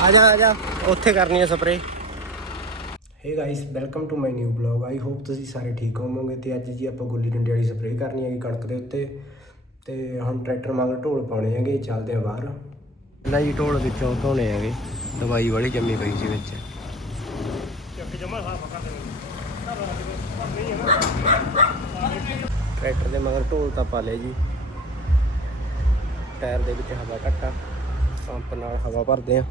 ਆ ਜਾ ਆ ਜਾ ਉੱਥੇ ਕਰਨੀ ਹੈ spray hey guys welcome to my new vlog I hope ਤੁਸੀਂ ਸਾਰੇ ਠੀਕ ਹੋਵੋਗੇ ਤੇ ਅੱਜ ਜੀ ਆਪਾਂ ਗੁੱਲੀ ਡੰਡੇ ਵਾਲੀ ਸਪਰੇ ਕਰਨੀ ਹੈਗੀ ਕਣਕ ਦੇ ਉੱਤੇ। ਤੇ ਹੁਣ ਟਰੈਕਟਰ ਮਗਰ ਢੋਲ ਪਾਉਣੇ ਹੈਗੇ ਚੱਲਦੇ ਆ ਬਾਹਰ। ਪਹਿਲਾਂ ਜੀ ਢੋਲ ਵਿੱਚੋਂ ਧੋਣੇ ਹੈਗੇ। ਦਵਾਈ ਵਾਲੀ ਜੰਮੀ ਪਈ ਸੀ ਵਿੱਚ। ਟਰੈਕਟਰ ਦੇ ਮਗਰ ਢੋਲ ਤਾਂ ਪਾ ਲਿਆ ਜੀ। ਟਾਇਰ ਦੇ ਵਿੱਚ ਹਵਾ ਘੱਟਾ ਪੰਪ ਨਾਲ ਹਵਾ ਭਰਦੇ ਆ।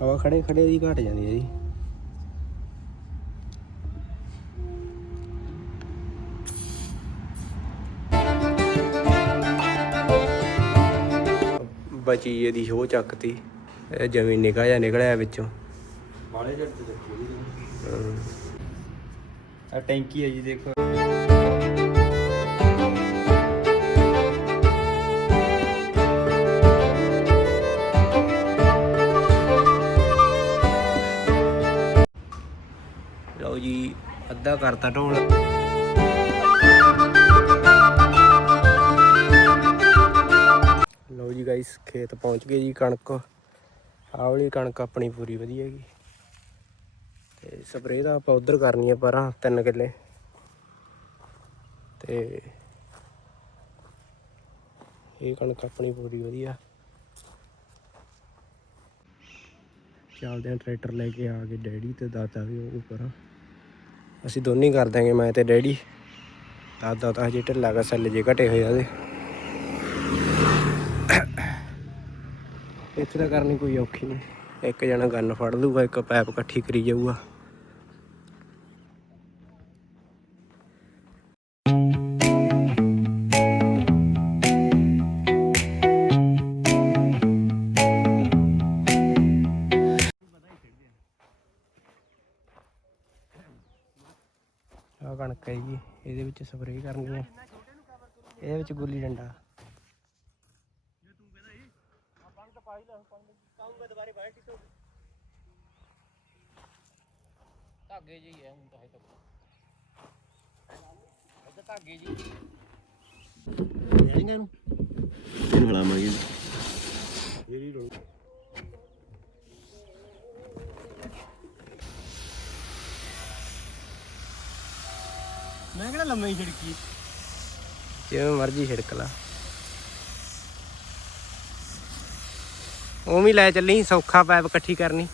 ਹਵਾ ਖੜੇ ਖੜੇ ਦੀ ਘਟ ਜਾਂਦੀ ਹੈ ਜੀ। ਬਚੀ ਇਹਦੀ ਹੋ ਚੱਕਤੀ। ਇਹ ਜਮੀ ਨਿਕਾ ਜਾਂ ਨਿਕਲਿਆ ਵਿੱਚੋਂ। ਵਾਲੇ ਜੱਟ ਤੇ। ਆ ਟੈਂਕੀ ਹੈ ਜੀ, ਦੇਖੋ। ਲਓ ਜੀ, ਅੱਧਾ ਕਰਤਾ ਢੋਲ। ਲਓ ਜੀ ਗਾਇਸ ਖੇਤ ਪਹੁੰਚ ਗਏ ਜੀ ਕਣਕ। ਆਹ ਵਾਲੀ ਕਣਕ ਆਪਣੀ ਪੂਰੀ ਵਧੀਆ ਹੈਗੀ। ਤੇ ਸਪਰੇਅ ਦਾ ਆਪਾਂ ਉਧਰ ਕਰਨੀ ਹੈ ਪਰਾਂ ਤਿੰਨ ਕਿੱਲੇ। ਤੇ ਇਹ ਕਣਕ ਆਪਣੀ ਪੂਰੀ ਵਧੀਆ। ਚੱਲਦੇ ਆ ਟਰੈਕਟਰ ਲੈ ਕੇ ਆ ਕੇ ਡੈਡੀ ਤੇ ਦਾਦਾ ਵੀ ਉਹ ਉੱਪਰ ਅਸੀਂ ਦੋਨੇ ਕਰ ਦਾਂਗੇ ਮੈਂ ਤੇ ਡੈਡੀ। ਦਾਦਾ ਤਾਂ ਹਜੇ ਢਿੱਲਾ ਗਾ, ਸੈੱਲ ਜੇ ਘਟੇ ਹੋਏ ਆ ਉਹਦੇ। ਇੱਥੇ ਤਾਂ ਕਰਨੀ ਕੋਈ ਔਖੀ ਨਹੀਂ। ਇੱਕ ਜਣਾ ਗੰਨ ਫੜ ਲੂਗਾ ਇੱਕ ਪੈਪ ਇਕੱਠੀ ਕਰੀ ਜਾਊਗਾ। ਆਹ ਕਣਕ ਹੈ ਜੀ ਇਹਦੇ ਵਿੱਚ ਸਪਰੇਅ ਕਰਨੀ ਹੈ। ਇਹਦੇ ਵਿੱਚ ਗੁੱਲੀ ਡੰਡਾ। ਧਾਗੇ ਜੀ ਹੈ ਹੁਣ ਤਾਂ ਹੈ ਤੱਕ। ਇਹਦਾ ਧਾਗੇ ਜੀ ਜਾਏਗਾ ਇਹਨੂੰ? ਇਹਨੂੰ ਹਲਾਵਾਂਗੇ ਇਹਦੀ ਲੋੜ ਮੈਂ ਕਿਹੜਾ ਲੰਮੀ ਛਿੜਕੀ ਜਿਵੇਂ ਮਰਜ਼ੀ ਛਿੜਕ ਲਾ। ਉਵੇਂ ਲੈ ਚੱਲੀ, ਸੌਖਾ ਪੈਪ ਇਕੱਠੀ ਕਰਨੀ।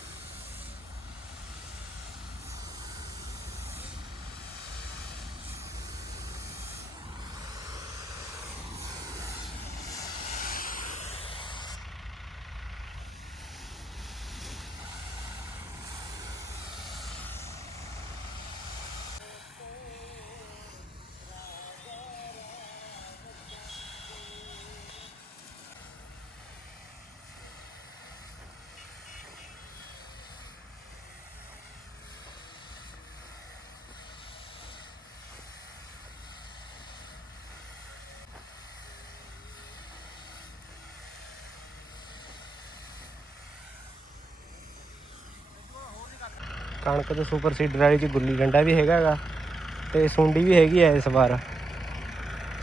ਕਣਕ ਤੇ ਸੁਪਰ ਸੀਡਰ ਵਾਲੀ ਚ ਗੁੱਲੀ ਡੰਡਾ ਵੀ ਹੈਗਾਗਾ ਤੇ ਸੁੰਡੀ ਵੀ ਹੈਗੀ ਐ ਇਸ ਵਾਰ।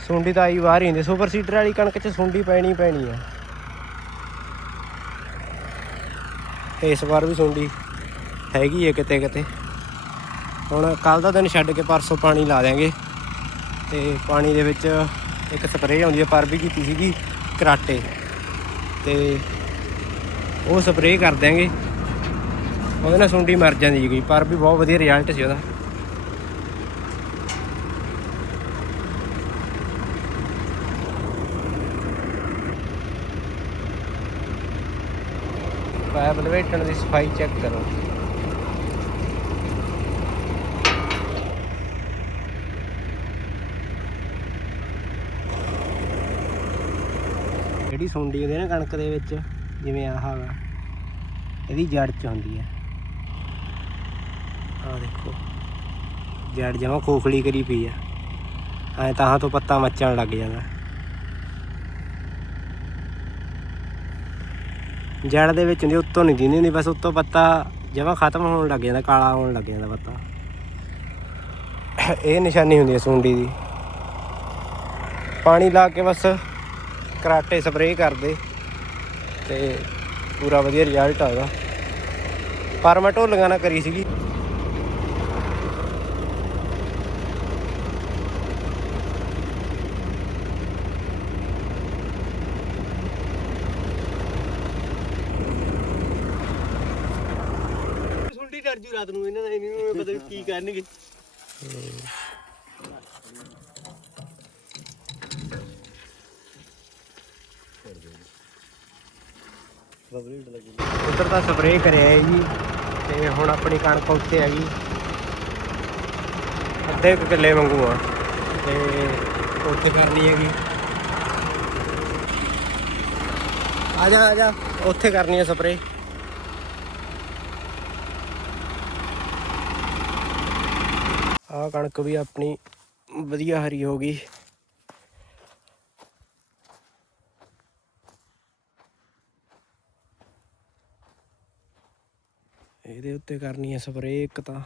ਸੁੰਡੀ ਤਾਂ ਆਈ ਵਾਰ ਹੀ ਹੁੰਦੀ, ਸੁਪਰ ਸੀਡਰ ਵਾਲੀ ਕਣਕ ਚ ਸੁੰਡੀ ਪੈਣੀ ਪੈਣੀ ਆ। ਤੇ ਇਸ ਵਾਰ ਵੀ ਸੁੰਡੀ ਹੈਗੀ ਏ ਕਿਤੇ ਕਿਤੇ। ਹੁਣ ਕੱਲ ਦਾ ਦਿਨ ਛੱਡ ਕੇ ਪਰਸੋਂ ਪਾਣੀ ਲਾ ਦਿਆਂਗੇ। ਤੇ ਪਾਣੀ ਦੇ ਵਿੱਚ ਇੱਕ ਸਪਰੇਅ ਆਉਂਦੀ ਹੈ ਪਰ ਵੀ ਕੀਤੀ ਸੀਗੀ ਕਰਾਟੇ। ਤੇ ਉਹ ਸਪਰੇਅ ਕਰ ਦਿਆਂਗੇ। ਉਹਦੇ ਨਾਲ ਸੁੰਡੀ ਮਰ ਜਾਂਦੀ ਸੀਗੀ ਪਰ ਵੀ ਬਹੁਤ ਵਧੀਆ ਰਿਜ਼ਲਟ ਸੀ ਉਹਦਾ। ਪਾਇਪ ਲਵੇਟਣ ਦੀ ਸਫ਼ਾਈ ਚੈੱਕ ਕਰੋ। ਜਿਹੜੀ ਸੁੰਡੀ ਹੁੰਦੀ ਹੈ ਨਾ ਕਣਕ ਦੇ ਵਿੱਚ, ਜਿਵੇਂ ਆਹ ਵਾ, ਇਹਦੀ ਜੜ ਚ ਹੁੰਦੀ ਹੈ ਆਹ ਦੇਖੋ। ਜੜ ਜਮਾ ਖੋਖਲੀ ਕਰੀ ਪਈ ਆ। ਐ ਤਾਂ ਤੋਂ ਪੱਤਾ ਮੱਚਣ ਲੱਗ ਜਾਂਦਾ। ਜੜ ਦੇ ਵਿੱਚ ਹੁੰਦੀ ਉੱਤੋਂ ਨਹੀਂ ਦਿੰਦੀ ਹੁੰਦੀ, ਬਸ ਉੱਤੋਂ ਪੱਤਾ ਜਮਾ ਖਤਮ ਹੋਣ ਲੱਗ ਜਾਂਦਾ, ਕਾਲਾ ਹੋਣ ਲੱਗ ਜਾਂਦਾ ਪੱਤਾ। ਇਹ ਨਿਸ਼ਾਨੀ ਹੁੰਦੀ ਹੈ ਸੁੰਡੀ ਦੀ। ਪਾਣੀ ਲਾ ਕੇ ਬਸ ਕਰਾਟੇ ਸਪਰੇਅ ਕਰਦੇ। ਤੇ ਪੂਰਾ ਵਧੀਆ ਰਿਜ਼ਲਟ ਆਉਂਦਾ ਪਰ ਮੈਂ ਢੋਲੀਆਂ ਨਾ ਕਰੀ ਸੀਗੀ। ਸੁੰਡੀ ਜੂ ਰਾਤ ਨੂੰ, ਇਹਨਾਂ ਦਾ ਇਹਨਾਂ ਨੂੰ ਪਤਾ ਨੀ ਕੀ ਕਰਨਗੇ। ਉਧਰ ਤਾਂ ਸਪਰੇਅ ਕਰਿਆ ਹੈ ਜੀ, ਤੇ ਹੁਣ ਆਪਣੀ ਕਣਕ ਉੱਤੇ ਆ ਗਈ। ਅੱਧੇ ਕੁ ਕਿੱਲੇ ਵਾਂਗੂ ਆ, ਤੇ ਉੱਥੇ ਕਰਨੀ ਹੈਗੀ। ਆ ਜਾ ਆ ਜਾ, ਉੱਥੇ ਕਰਨੀ ਹੈ ਸਪਰੇਅ ਆ ਕਣਕ ਵੀ ਆਪਣੀ ਵਧੀਆ ਹਰੀ ਹੋ ਗਈ। ਇਹਦੇ ਉੱਤੇ ਕਰਨੀ ਹੈ ਸਪਰੇਅ ਇੱਕ ਤਾਂ।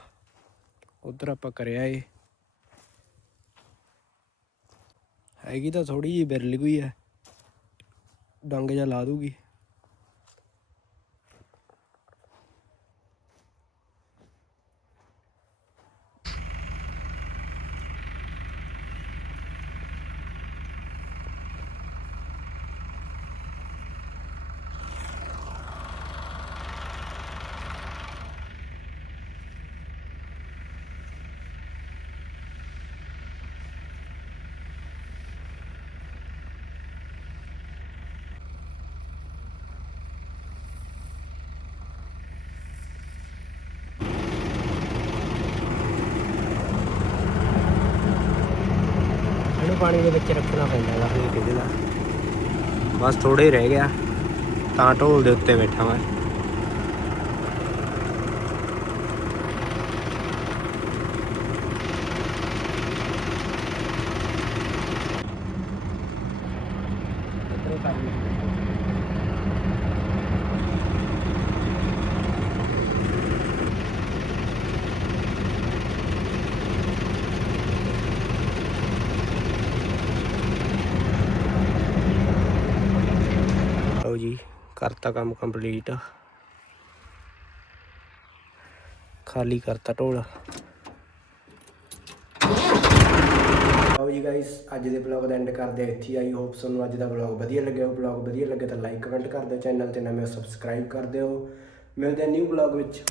ਉਧਰ ਆਪਾਂ ਕਰਿਆ ਏ। ਹੈਗੀ ਤਾਂ ਥੋੜੀ ਜਿਹੀ ਬਿਰਲੀ ਗਈ ਹੈ ਡੰਗ ਜਾ ਲਾ ਦੂਗੀ। ਪਾਣੀ ਦੇ ਵਿੱਚ ਰੱਖਣਾ ਪੈਂਦਾ ਹੈਗਾ ਫਿਰ ਕਿਤੇ ਦਾ ਬਸ ਥੋੜੇ ਹੀ ਰਹਿ ਗਿਆ। ਤਾਂ ਢੋਲ ਦੇ ਉੱਤੇ ਬੈਠਾ ਮੈਂ। ਕਰਤਾ ਕੰਮ ਕੰਪਲੀਟ ਖਾਲੀ ਕਰਤਾ ਢੋਲ। ਲਓ ਜੀ ਗਾਇਸ ਅੱਜ ਦੇ ਬਲੌਗ ਦਾ ਐਂਡ ਕਰਦੇ ਹਾਂ ਇੱਥੇ ਆਈ ਹੋਪ ਤੁਹਾਨੂੰ ਅੱਜ ਦਾ ਬਲੌਗ ਵਧੀਆ ਲੱਗਿਆ ਹੋ ਬਲੌਗ ਵਧੀਆ ਲੱਗੇ ਤਾਂ ਲਾਈਕ ਕਮੈਂਟ ਕਰ ਦਿਓ ਚੈਨਲ ਤੇ। ਨਵੇਂ ਸਬਸਕ੍ਰਾਈਬ ਕਰ ਦਿਓ। ਮਿਲਦੇ ਹਾਂ ਨਿਊ ਬਲੌਗ ਵਿੱਚ।